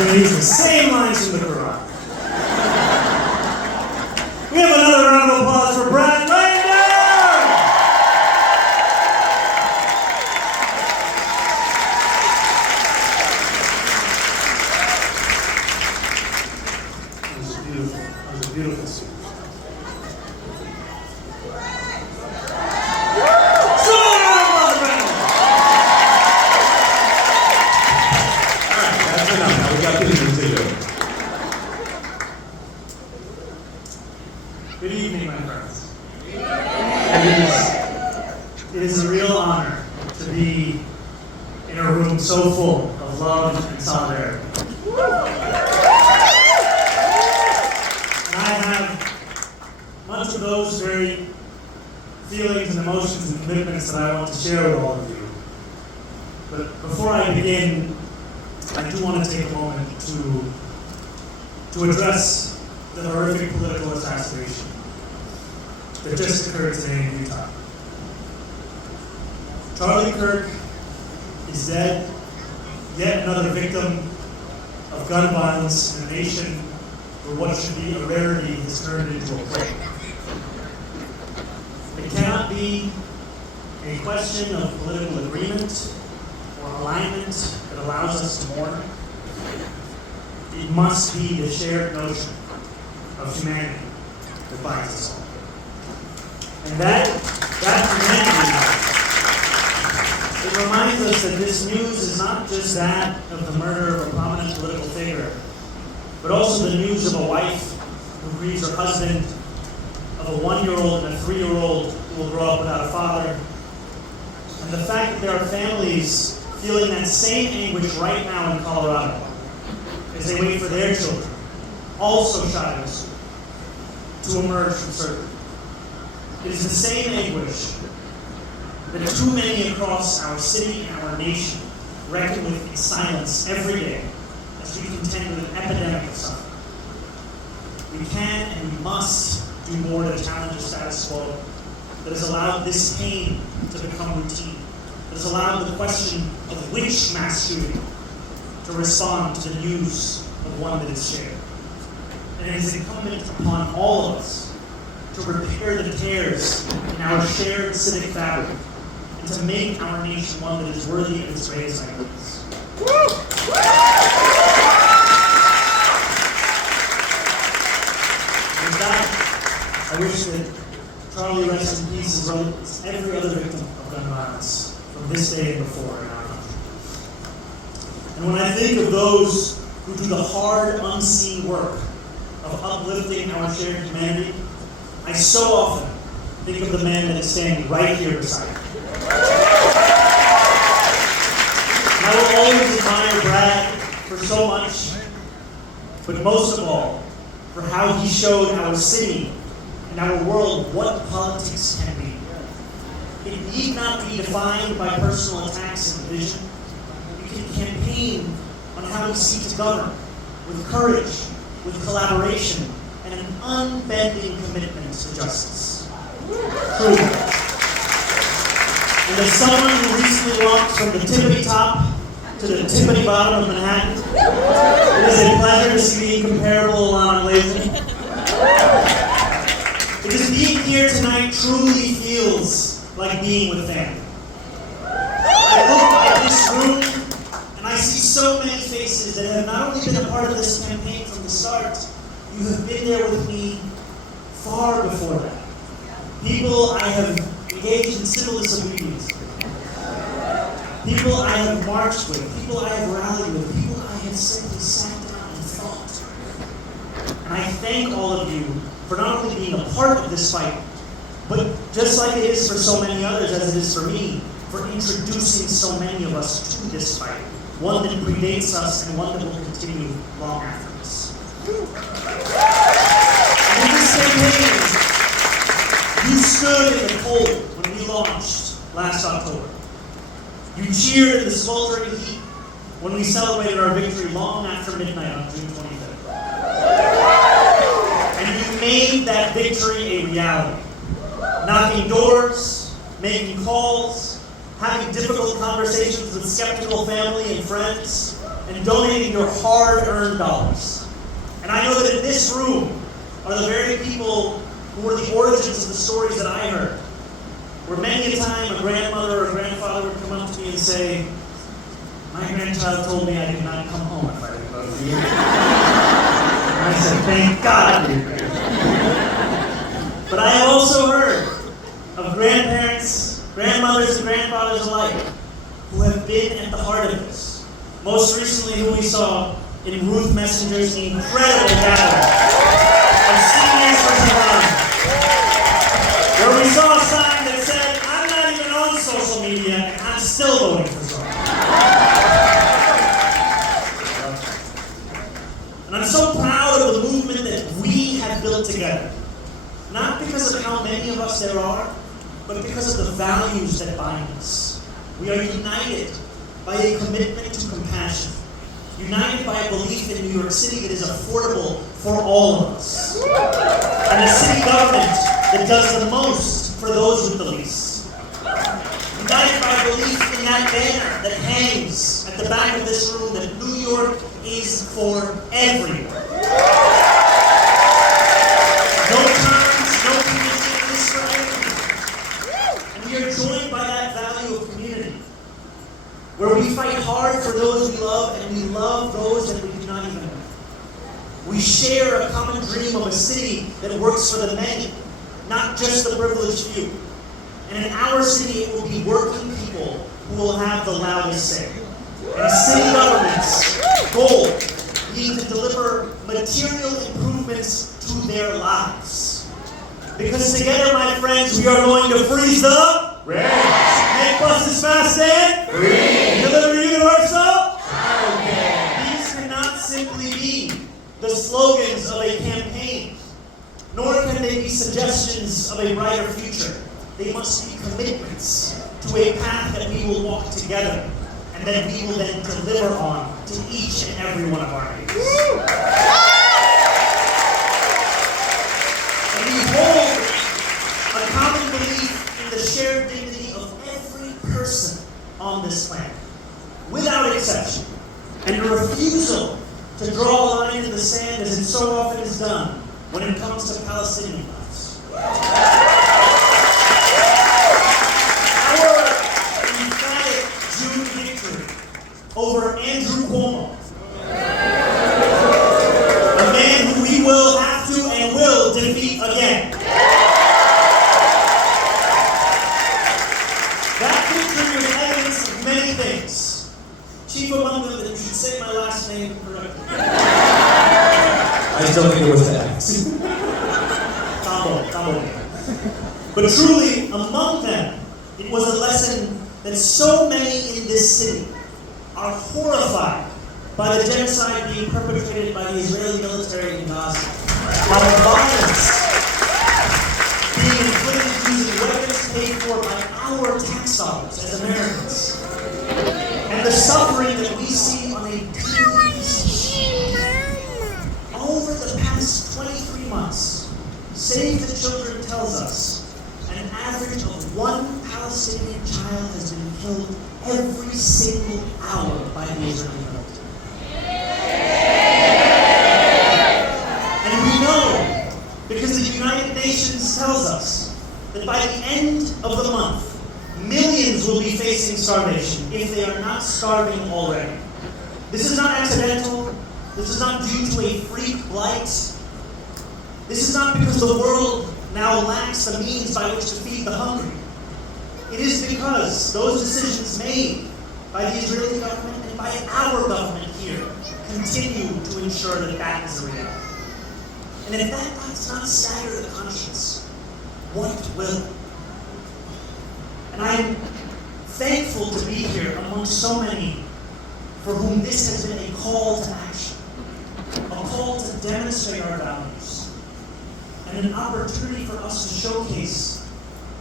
going to use the same lines from the Quran. We have another round of applause for Brad Lander! That was beautiful. That was a beautiful speech. Good evening, my friends. It is a real honor to be in a room so full of love and solidarity. And I have much of those very feelings and emotions and commitments that I want to share with all of you. But before I begin, I do want to take a moment to address the horrific political assassination that just occurred today in Utah. Charlie Kirk is dead, yet another victim of gun violence in a nation where what should be a rarity has turned into a plague. It cannot be a question of political agreement or alignment that allows us to mourn. It must be the shared notion of humanity that binds us all. And that humanity, it reminds us that this news is not just that of the murder of a prominent political figure, but also the news of a wife who grieves her husband, of a 1-year-old and a 3-year-old who will grow up without a father, and the fact that there are families feeling that same anguish right now in Colorado as they wait for their children, also shot in the school, to emerge from surgery. It is the same anguish that too many across our city and our nation reckon with in silence every day as we contend with an epidemic of suffering. We can and we must do more to challenge the status quo that has allowed this pain to become routine, that has allowed the question of which mass shooting to respond to the news of one that is shared. And it is incumbent upon all of us to repair the tears in our shared civic fabric and to make our nation one that is worthy of its greatest ideals. With that, I wish that Charlie rest in peace as well as every other victim of gun violence from this day and before in our country. And when I think of those who do the hard, unseen work of uplifting our shared humanity, I so often think of the man that is standing right here beside me. And I will always admire Brad for so much, but most of all, for how he showed our city and our world what politics can be. It need not be defined by personal attacks and division. We can campaign on how we seek to govern with courage, with collaboration, and an unbending commitment to justice. Truly. And as someone who recently walked from the tippity top to the tippity bottom of Manhattan, it is a pleasure to see the incomparable Alana Glazing. Because being here tonight truly feels like being with family. I look at this room and I see so many faces that have not only been a part of this campaign from the start, you have been there with me far before that. People I have engaged in civil disobedience with. People I have marched with. People I have rallied with. People I have simply sat down and thought. And I thank all of you for not only being a part of this fight, but just like it is for so many others, as it is for me, for introducing so many of us to this fight. One that predates us and one that will continue long after us. And in this campaign, you stood in the cold when we launched last October. You cheered in the sweltering heat when we celebrated our victory long after midnight on June 25th. And you made that victory a reality. Knocking doors, making calls, having difficult conversations with skeptical family and friends, and donating your hard-earned dollars. And I know that in this room are the very people who were the origins of the stories that I heard, where many a time a grandmother or a grandfather would come up to me and say, "My grandchild told me I could not come home if I didn't go to the union." And I said, "Thank God you did." But I have also heard of grandparents, grandmothers, and grandfathers alike who have been at the heart of this. Most recently, who we saw in Ruth Messenger's incredible gathering of seniors for Zohran, where we saw a sign that said, "I'm not even on social media, and I'm still voting for Zohran." And I'm so proud of the movement that we have built together. Not because of how many of us there are, but because of the values that bind us. We are united by a commitment to compassion, united by a belief in New York City that is affordable for all of us, and a city government that does the most for those with the least. United by a belief in that banner that hangs at the back of this room that New York is for everyone. No terms, no conditions for everyone. And we are joined by that value of community, where we fight hard for those we love and we love those that we do not even know. We share a common dream of a city that works for the many, not just the privileged few. And in our city, it will be working people who will have the loudest say. And city government's goal being to deliver material improvements to their lives. Because together, my friends, we are going to freeze the rent, make buses fast and free, deliver universal childcare. These cannot simply be the slogans of a campaign, nor can they be suggestions of a brighter future. They must be commitments to a path that we will walk together and that we will then deliver on to each and every one of our neighbors. And we hold a common belief in the shared dignity of every person on this planet, without exception, and a refusal to draw a line in the sand as it so often is done when it comes to Palestinian lives. Our emphatic June victory over Andrew Cuomo, a man who we will have to and will defeat again. That victory was evidence of many things. Chief among them, that you should say my last name correctly. I still think it was that. Combo. But truly, among them, it was a lesson that so many in this city are horrified by the genocide being perpetrated by the Israeli military in Gaza. By the violence being inflicted using weapons paid for by our tax dollars as Americans. And the suffering that we see on a daily basis. Over the past 23 months, Save the Children tells us an average of one Palestinian child has been killed every single hour by the Israeli military. And we know, because the United Nations tells us, that by the end of the month, millions will be facing starvation if they are not starving already. This is not accidental. This is not due to a freak blight. This is not because the world now lacks the means by which to feed the hungry. It is because those decisions made by the Israeli government and by our government here continue to ensure that that is a reality. And if that does not stagger the conscience, what will? And I am thankful to be here among so many for whom this has been a call to action, a call to demonstrate our values, and an opportunity for us to showcase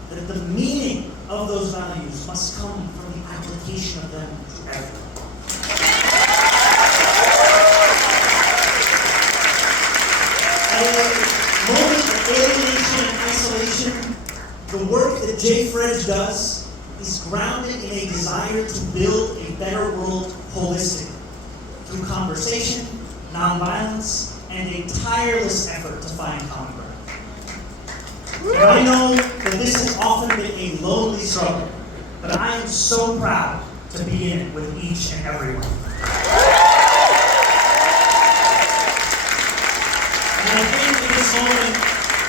that the meaning of those values must come from the application of them to everyone. At a moment of alienation and isolation, the work that JFREJ does is grounded in a desire to build a better world holistically, conversation, nonviolence, and a tireless effort to find common ground. And I know that this has often been a lonely struggle, but I am so proud to be in it with each and every one. And I think in this moment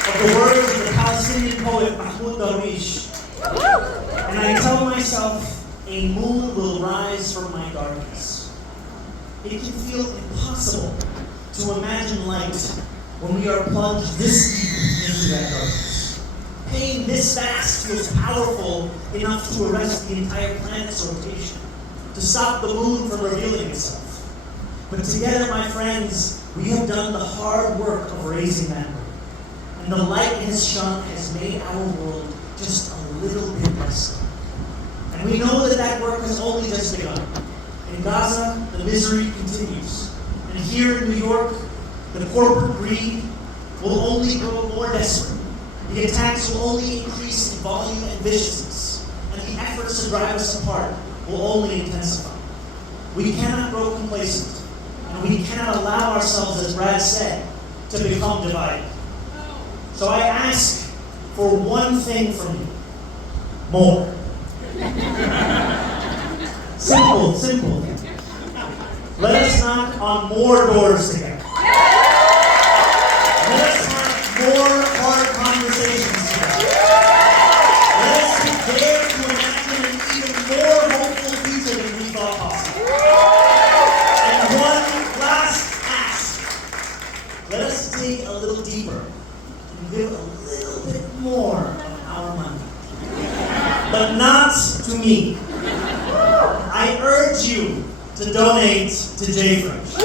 of the words of the Palestinian poet Mahmoud Darwish, and I tell myself, a moon will rise from my darkness. It can feel impossible to imagine light when we are plunged this deep into that darkness. Pain this vast feels powerful enough to arrest the entire planet's rotation, to stop the moon from revealing itself. But together, my friends, we have done the hard work of raising that moon. And the light it has shone has made our world just a little bit less dark. And we know that that work has only just begun. In Gaza, the misery continues. And here in New York, the corporate greed will only grow more desperate. The attacks will only increase in volume and viciousness. And the efforts to drive us apart will only intensify. We cannot grow complacent. And we cannot allow ourselves, as Brad said, to become divided. So I ask for one thing from you. More. Simple. Let us knock on more doors together. Let us have more hard conversations together. Let us dare to imagine an even more hopeful future than we thought possible. And one last ask. Let us dig a little deeper and give a little bit more of our money. But not to me. I urge you to donate to JFREJ. For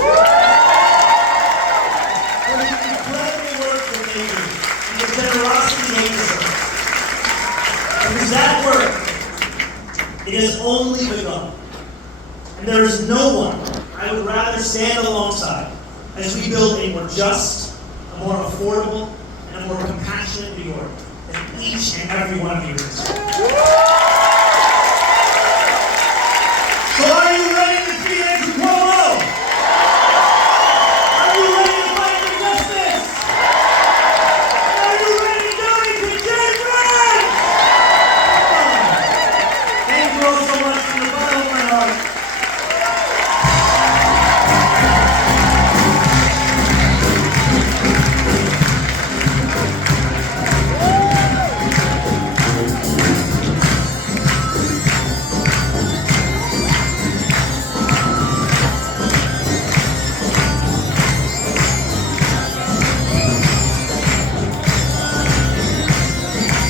the incredible work that they do and the generosity they deserve. Because that work, it has only begun. And there is no one I would rather stand alongside as we build a more just, a more affordable, and a more compassionate New York than each and every one of you is.